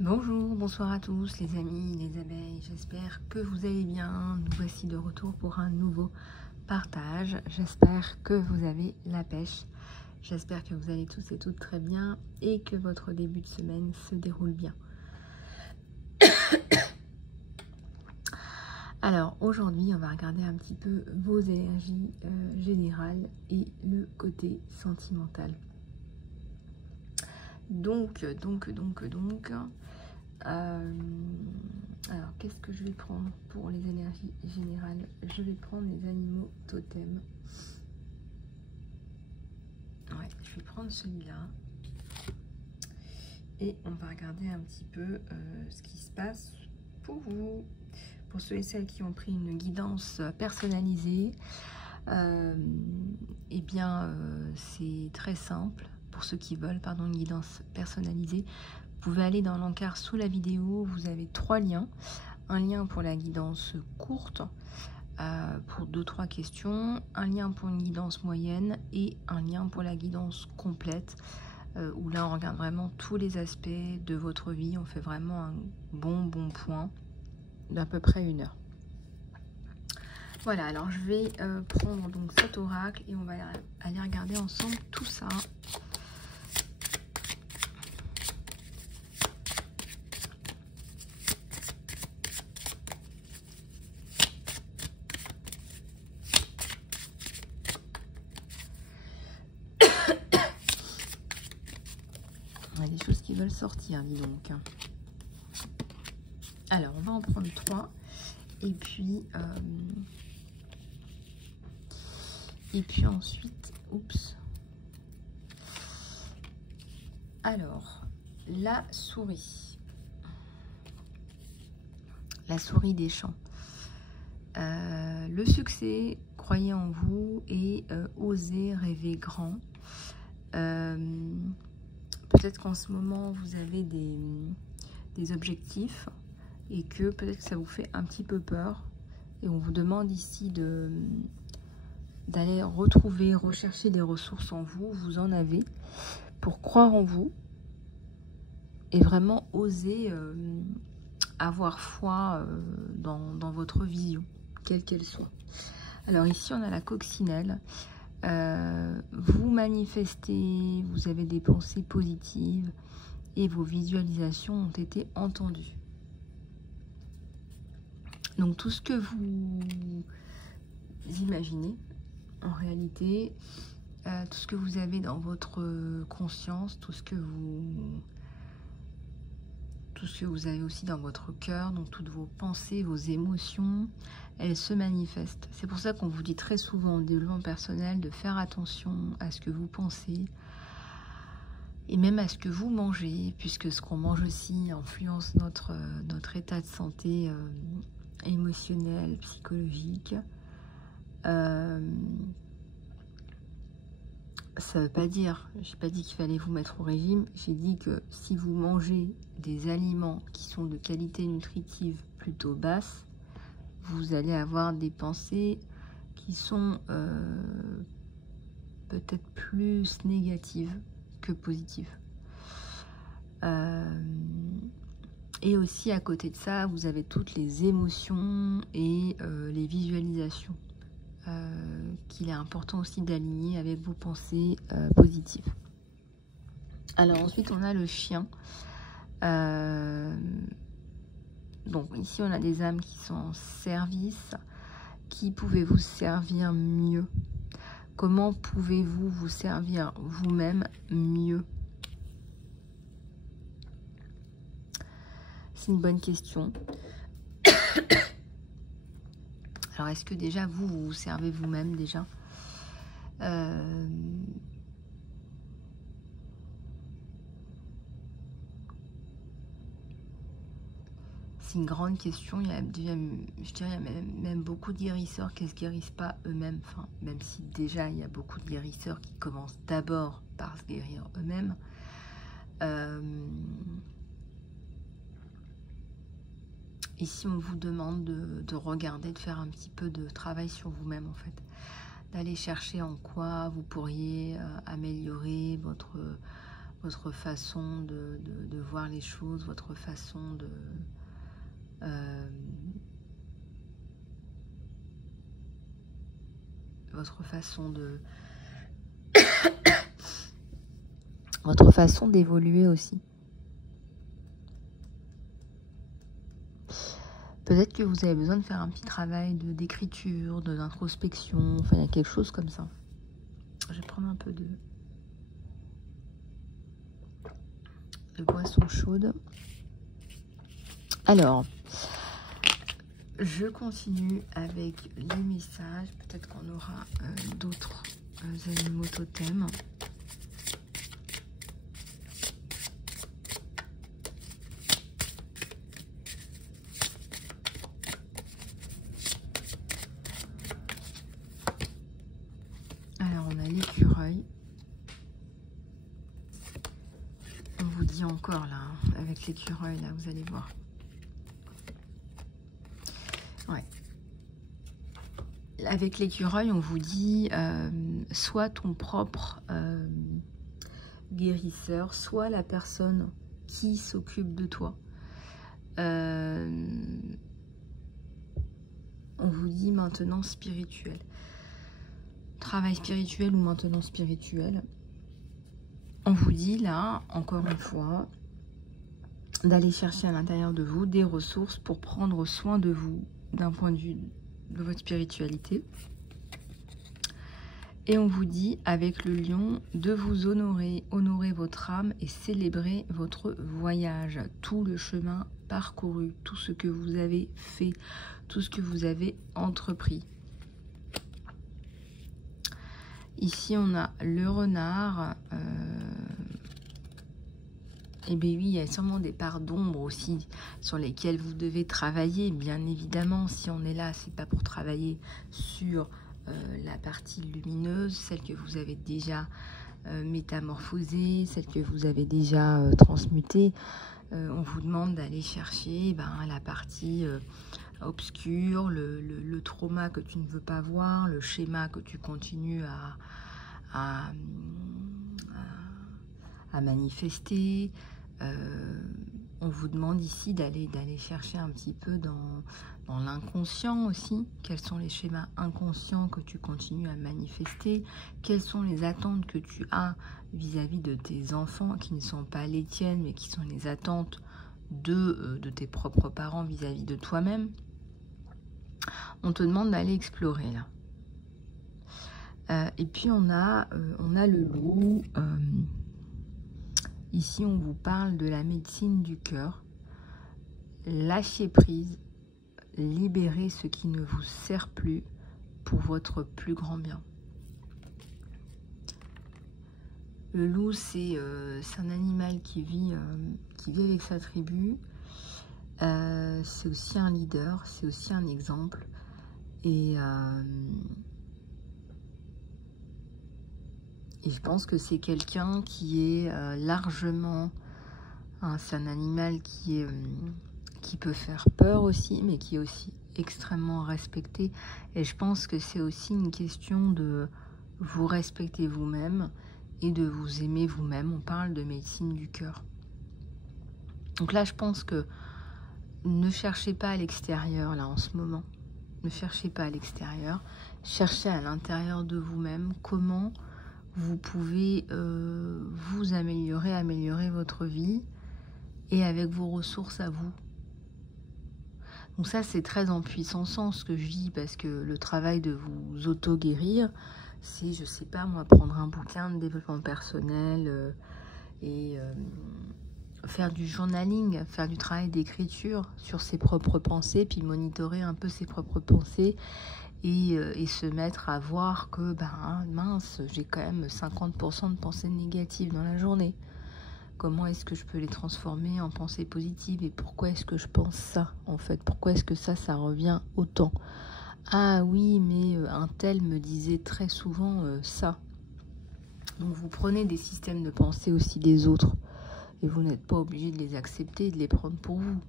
Bonjour, bonsoir à tous les amis, les abeilles, j'espère que vous allez bien. Nous voici de retour pour un nouveau partage. J'espère que vous avez la pêche. J'espère que vous allez tous et toutes très bien et que votre début de semaine se déroule bien. Alors aujourd'hui, on va regarder un petit peu vos énergies générales et le côté sentimental. Donc, alors, qu'est-ce que je vais prendre pour les énergies générales? Je vais prendre les animaux totems. Ouais, je vais prendre celui-là. Et on va regarder un petit peu ce qui se passe pour vous. Pour ceux et celles qui ont pris une guidance personnalisée, eh bien, c'est très simple. Pour ceux qui veulent, pardon, une guidance personnalisée, vous pouvez aller dans l'encart sous la vidéo. Vous avez 3 liens. Un lien pour la guidance courte, pour 2-3 questions, un lien pour une guidance moyenne et un lien pour la guidance complète, où là on regarde vraiment tous les aspects de votre vie. On fait vraiment un bon point d'à peu près 1 heure. Voilà, alors je vais prendre donc cet oracle et on va aller regarder ensemble tout ça. Il y a des choses qui veulent sortir, dis donc. Alors, on va en prendre 3. Et puis ensuite, oups. Alors, la souris des champs. Le succès, croyez en vous et osez rêver grand. Peut-être qu'en ce moment, vous avez des objectifs et que peut-être que ça vous fait un petit peu peur. Et on vous demande ici d'aller rechercher des ressources en vous. Vous en avez pour croire en vous et vraiment oser avoir foi dans votre vision, quelle qu'elle soit. Alors ici, on a la coccinelle. Vous manifestez, vous avez des pensées positives et vos visualisations ont été entendues. Donc tout ce que vous imaginez, en réalité, tout ce que vous avez dans votre conscience, tout ce que vous avez aussi dans votre cœur, donc toutes vos pensées, vos émotions, elles se manifestent. C'est pour ça qu'on vous dit très souvent en développement personnel de faire attention à ce que vous pensez et même à ce que vous mangez, puisque ce qu'on mange aussi influence notre état de santé émotionnel, psychologique. Ça veut pas dire, j'ai pas dit qu'il fallait vous mettre au régime, j'ai dit que si vous mangez des aliments qui sont de qualité nutritive plutôt basse, vous allez avoir des pensées qui sont peut-être plus négatives que positives. Et aussi à côté de ça, vous avez toutes les émotions et les visualisations qu'il est important aussi d'aligner avec vos pensées positives. Alors ensuite, on a le chien. Donc ici, on a des âmes qui sont en service. Qui pouvez-vous servir mieux? Comment pouvez-vous vous servir vous-même mieux? C'est une bonne question. Alors, est-ce que déjà, vous vous servez vous-même déjà? C'est une grande question. Il y a déjà, je dirais, même beaucoup de guérisseurs qui ne se guérissent pas eux-mêmes. Enfin, même si déjà, il y a beaucoup de guérisseurs qui commencent d'abord par se guérir eux-mêmes. Ici, on vous demande de regarder, de faire un petit peu de travail sur vous-même, en fait. D'aller chercher en quoi vous pourriez améliorer votre façon de voir les choses, votre façon de... votre façon d'évoluer aussi. Peut-être que vous avez besoin de faire un petit travail d'écriture, d'introspection, enfin il y a quelque chose comme ça. Je vais prendre un peu de boisson chaude. Alors, je continue avec les messages. Peut-être qu'on aura d'autres animaux totems. Alors, on a l'écureuil. On vous dit encore là, hein, avec l'écureuil, là, vous allez voir. Ouais. Avec l'écureuil, on vous dit soit ton propre guérisseur, soit la personne qui s'occupe de toi. On vous dit maintenant spirituel. Travail spirituel ou maintenant spirituel. On vous dit là, encore une fois, d'aller chercher à l'intérieur de vous des ressources pour prendre soin de vous d'un point de vue de votre spiritualité. Et on vous dit, avec le lion, de vous honorer votre âme et célébrer votre voyage, tout le chemin parcouru, tout ce que vous avez fait, tout ce que vous avez entrepris. Ici, on a le renard. Et bien oui, il y a sûrement des parts d'ombre aussi sur lesquelles vous devez travailler. Bien évidemment, si on est là, c'est pas pour travailler sur la partie lumineuse, celle que vous avez déjà métamorphosée, celle que vous avez déjà transmutée. On vous demande d'aller chercher la partie obscure, le trauma que tu ne veux pas voir, le schéma que tu continues à manifester. On vous demande ici d'aller chercher un petit peu dans l'inconscient aussi. Quels sont les schémas inconscients que tu continues à manifester? Quelles sont les attentes que tu as vis-à-vis de tes enfants qui ne sont pas les tiennes, mais qui sont les attentes de tes propres parents vis-à-vis de toi-même? On te demande d'aller explorer là. Et puis on a le loup. Ici, on vous parle de la médecine du cœur. Lâchez prise, libérez ce qui ne vous sert plus pour votre plus grand bien. Le loup, c'est un animal qui vit avec sa tribu. C'est aussi un leader, c'est aussi un exemple. Et je pense que c'est quelqu'un qui est largement... c'est un animal qui peut faire peur aussi, mais qui est aussi extrêmement respecté. Et je pense que c'est aussi une question de vous respecter vous-même et de vous aimer vous-même. On parle de médecine du cœur. Donc là, je pense que ne cherchez pas à l'extérieur, là, en ce moment. Ne cherchez pas à l'extérieur. Cherchez à l'intérieur de vous-même comment vous pouvez vous améliorer votre vie et avec vos ressources à vous. Donc ça, c'est très en puissance ce que je dis, parce que le travail de vous auto-guérir, c'est, je sais pas moi, prendre un bouquin de développement personnel et faire du journaling, faire du travail d'écriture sur ses propres pensées, puis monitorer un peu ses propres pensées et se mettre à voir que, mince, j'ai quand même 50% de pensées négatives dans la journée. Comment est-ce que je peux les transformer en pensées positives? Et pourquoi est-ce que je pense ça, en fait? Pourquoi est-ce que ça revient autant? Ah oui, mais un tel me disait très souvent ça. Donc vous prenez des systèmes de pensée aussi des autres. Et vous n'êtes pas obligé de les accepter et de les prendre pour vous.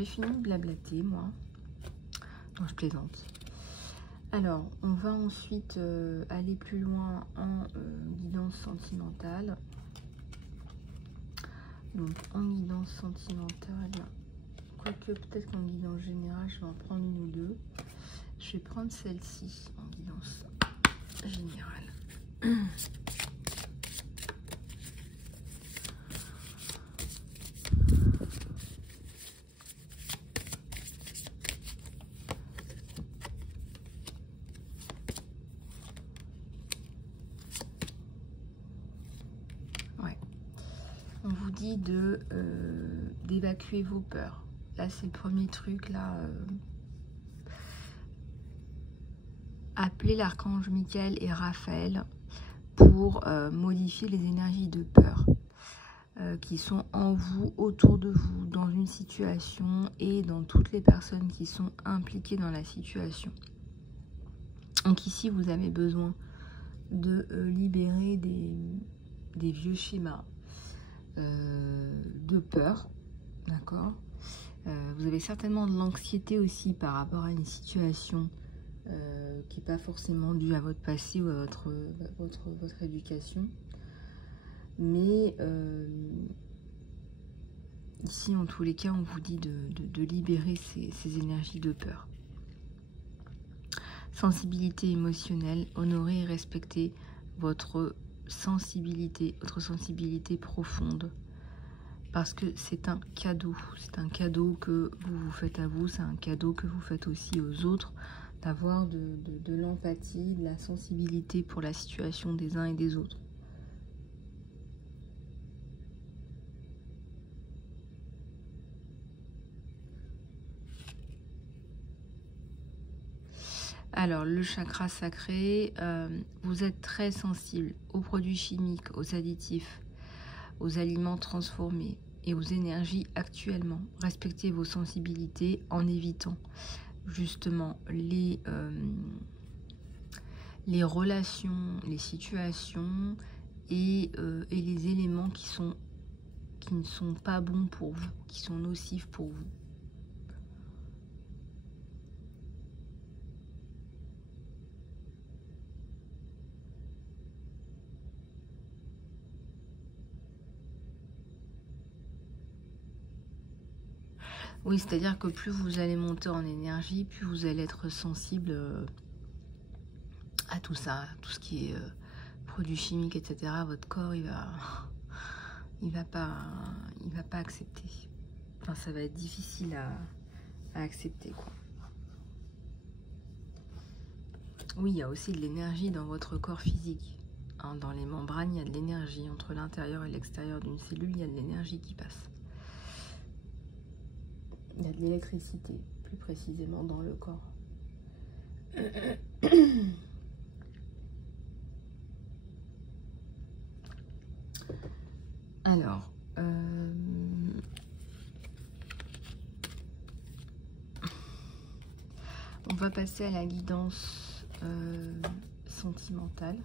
j'ai fini de blablater, moi. Non, je plaisante. Alors, on va ensuite aller plus loin en guidance sentimentale. Donc, en guidance sentimentale, quoique peut-être qu'en guidance générale, je vais en prendre une ou deux. Je vais prendre celle-ci en guidance générale. On vous dit d'évacuer vos peurs. Là, c'est le premier truc. Là, appelez l'archange Michael et Raphaël pour modifier les énergies de peur qui sont en vous, autour de vous, dans une situation et dans toutes les personnes qui sont impliquées dans la situation. Donc ici, vous avez besoin de libérer des vieux schémas de peur, d'accord. Vous avez certainement de l'anxiété aussi par rapport à une situation qui n'est pas forcément due à votre passé ou à votre éducation. Mais ici, en tous les cas, on vous dit de libérer ces énergies de peur. Sensibilité émotionnelle, honorer et respecter votre sensibilité profonde, parce que c'est un cadeau que vous vous faites à vous, c'est un cadeau que vous faites aussi aux autres, d'avoir de l'empathie, de la sensibilité pour la situation des uns et des autres. Alors, le chakra sacré, vous êtes très sensible aux produits chimiques, aux additifs, aux aliments transformés et aux énergies actuellement. Respectez vos sensibilités en évitant justement les relations, les situations et les éléments qui ne sont pas bons pour vous, qui sont nocifs pour vous. Oui, c'est-à-dire que plus vous allez monter en énergie, plus vous allez être sensible à tout ça, tout ce qui est produits chimiques, etc. Votre corps, il va pas accepter. Enfin, ça va être difficile à accepter, quoi. Oui, il y a aussi de l'énergie dans votre corps physique. Hein, dans les membranes, il y a de l'énergie. Entre l'intérieur et l'extérieur d'une cellule, il y a de l'énergie qui passe. Il y a de l'électricité, plus précisément dans le corps. Alors, on va passer à la guidance sentimentale.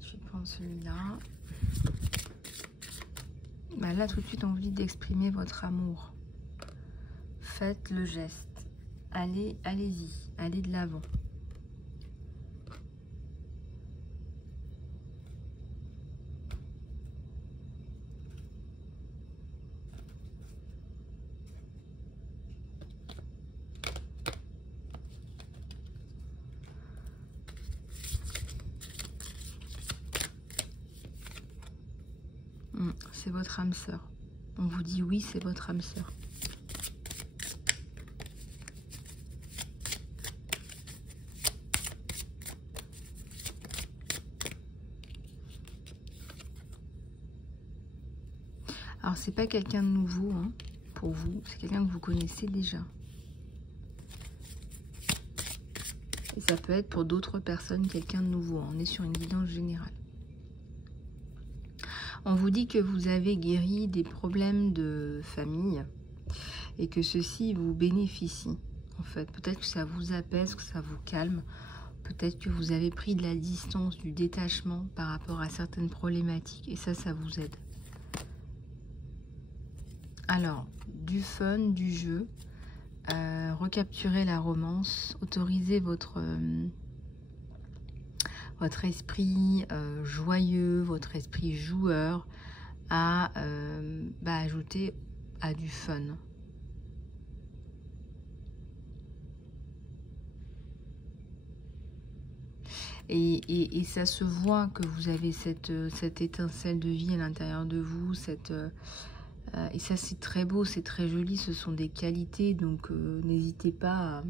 Je vais prendre celui-là. Bah là, tout de suite, on vous dit d'exprimer votre amour. Faites le geste. Allez-y, allez de l'avant. C'est votre âme sœur. On vous dit oui, c'est votre âme sœur. Alors, c'est pas quelqu'un de nouveau hein, pour vous, c'est quelqu'un que vous connaissez déjà. Et ça peut être pour d'autres personnes quelqu'un de nouveau. On est sur une guidance générale. On vous dit que vous avez guéri des problèmes de famille et que ceci vous bénéficie. En fait, peut-être que ça vous apaise, que ça vous calme. Peut-être que vous avez pris de la distance, du détachement par rapport à certaines problématiques. Et ça vous aide. Alors, du fun, du jeu, recapturer la romance, autoriser votre esprit joyeux, votre esprit joueur à ajouter à du fun. Et ça se voit que vous avez cette étincelle de vie à l'intérieur de vous, et ça c'est très beau, c'est très joli, ce sont des qualités, donc n'hésitez pas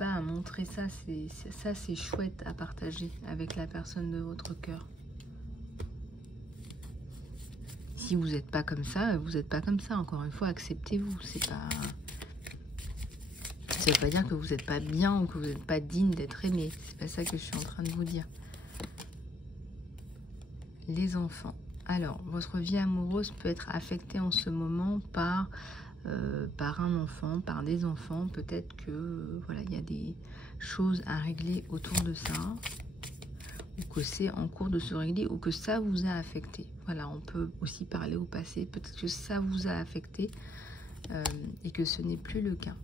à montrer ça, c'est chouette à partager avec la personne de votre cœur. Si vous n'êtes pas comme ça, vous n'êtes pas comme ça, encore une fois, acceptez-vous, ça ne veut pas dire que vous n'êtes pas bien ou que vous n'êtes pas digne d'être aimé. C'est pas ça que je suis en train de vous dire. Les enfants. Alors, votre vie amoureuse peut être affectée en ce moment par un enfant, par des enfants. Peut-être que voilà, il y a des choses à régler autour de ça, ou que c'est en cours de se régler, ou que ça vous a affecté. Voilà, on peut aussi parler au passé. Peut-être que ça vous a affecté et que ce n'est plus le cas.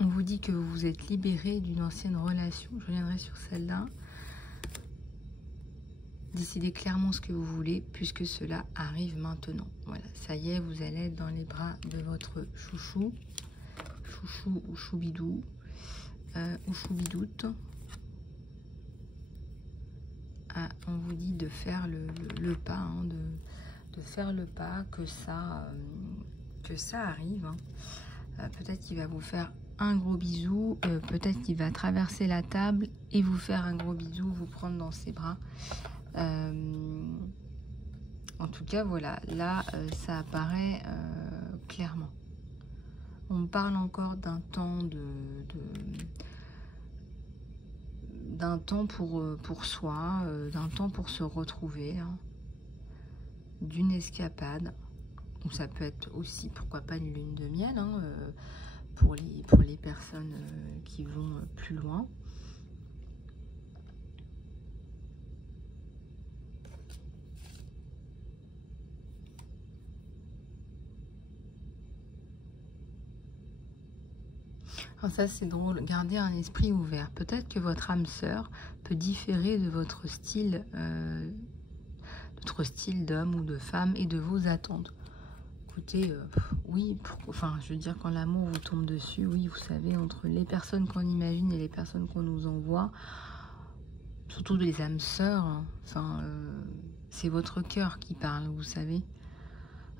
On vous dit que vous vous êtes libéré d'une ancienne relation. Je reviendrai sur celle-là. Décidez clairement ce que vous voulez puisque cela arrive maintenant. Voilà, ça y est, vous allez être dans les bras de votre chouchou. Chouchou ou choubidou. Ou choubidoute. Ah, on vous dit de faire le pas, hein, de faire le pas, que ça arrive. Hein. Peut-être qu'il va vous faire un gros bisou, peut-être qu'il va traverser la table et vous faire un gros bisou, vous prendre dans ses bras. En tout cas, voilà, là, ça apparaît clairement. On parle encore d'un temps d'un temps pour soi, d'un temps pour se retrouver, hein, d'une escapade. Ou ça peut être aussi, pourquoi pas, une lune de miel, hein, pour les personnes qui vont plus loin. Alors ça c'est drôle, gardez un esprit ouvert. Peut-être que votre âme sœur peut différer de votre style d'homme ou de femme et de vos attentes. Écoutez, oui, enfin je veux dire, quand l'amour vous tombe dessus, oui, vous savez, entre les personnes qu'on imagine et les personnes qu'on nous envoie, surtout les âmes sœurs, hein, enfin c'est votre cœur qui parle, vous savez.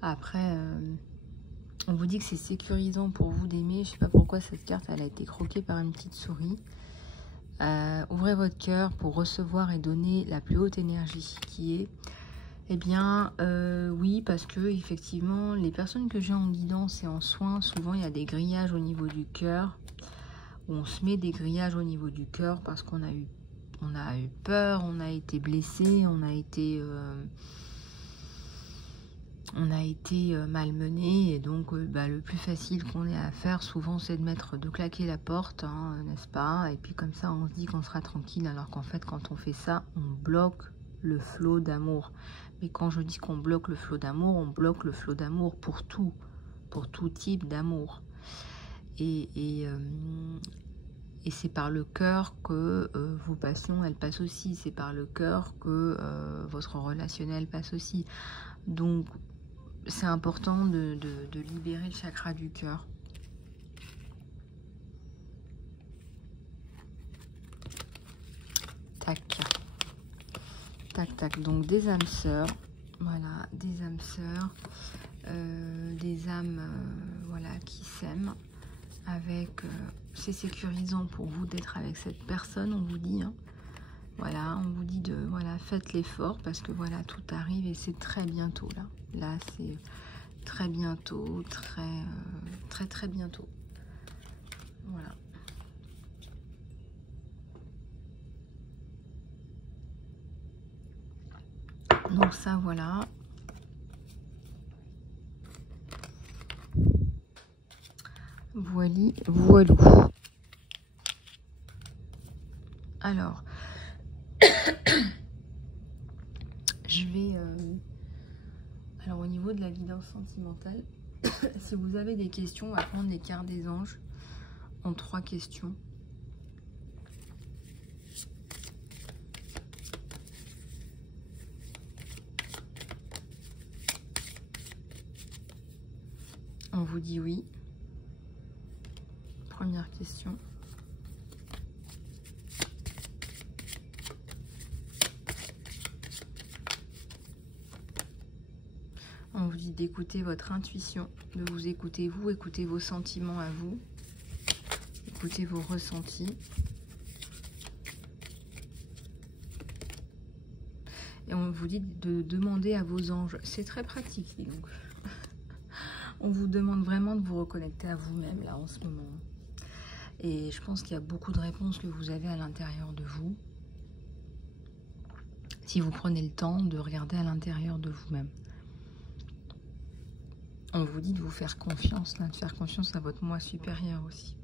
Après, on vous dit que c'est sécurisant pour vous d'aimer. Je sais pas pourquoi cette carte, elle a été croquée par une petite souris. Ouvrez votre cœur pour recevoir et donner la plus haute énergie qui est. Eh bien, oui, parce que effectivement, les personnes que j'ai en guidance et en soins, souvent il y a des grillages au niveau du cœur. On se met des grillages au niveau du cœur parce qu'on a eu peur, on a été blessé, on a été malmené, et donc le plus facile qu'on ait à faire souvent c'est de claquer la porte, hein, n'est-ce pas? Et puis comme ça on se dit qu'on sera tranquille, alors qu'en fait quand on fait ça on bloque le flot d'amour. Mais quand je dis qu'on bloque le flot d'amour, on bloque le flot d'amour pour tout type d'amour. Et c'est par le cœur que vos passions elles passent aussi, c'est par le cœur que votre relationnel passe aussi. Donc c'est important de libérer le chakra du cœur. Tac. Tac, tac. Donc des âmes sœurs. Voilà, des âmes sœurs. Des âmes voilà, qui s'aiment. Avec... c'est sécurisant pour vous d'être avec cette personne, on vous dit. Hein. Voilà, on vous dit de... Voilà, faites l'effort parce que voilà, tout arrive et c'est très bientôt là. Là, c'est très bientôt, très bientôt. Voilà. Donc ça, voilà. Voilou. Alors, de la guidance sentimentale. Si vous avez des questions, on va prendre les cartes des anges en 3 questions. On vous dit oui. Première question. On vous dit d'écouter votre intuition, de vous écouter vous, écouter vos sentiments à vous, écouter vos ressentis. Et on vous dit de demander à vos anges. C'est très pratique, donc. On vous demande vraiment de vous reconnecter à vous-même, là, en ce moment. Et je pense qu'il y a beaucoup de réponses que vous avez à l'intérieur de vous. Si vous prenez le temps de regarder à l'intérieur de vous-même. On vous dit de vous faire confiance, là, de faire confiance à votre moi supérieur aussi.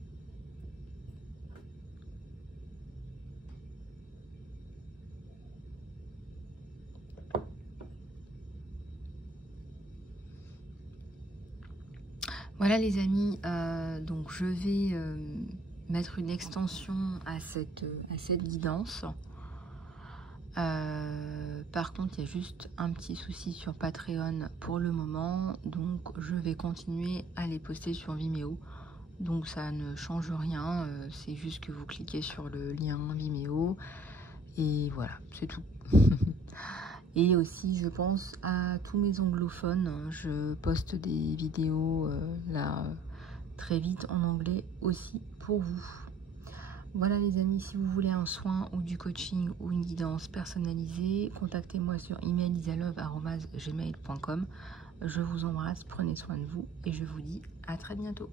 Voilà les amis, donc je vais mettre une extension à cette guidance. Par contre, il y a juste un petit souci sur Patreon pour le moment, donc je vais continuer à les poster sur Vimeo. Donc ça ne change rien, c'est juste que vous cliquez sur le lien Vimeo et voilà, c'est tout. Et aussi, je pense à tous mes anglophones. Je poste des vidéos là très vite en anglais aussi pour vous. Voilà les amis, si vous voulez un soin ou du coaching ou une guidance personnalisée, contactez-moi sur email isalove@gmail.com. Je vous embrasse, prenez soin de vous et je vous dis à très bientôt.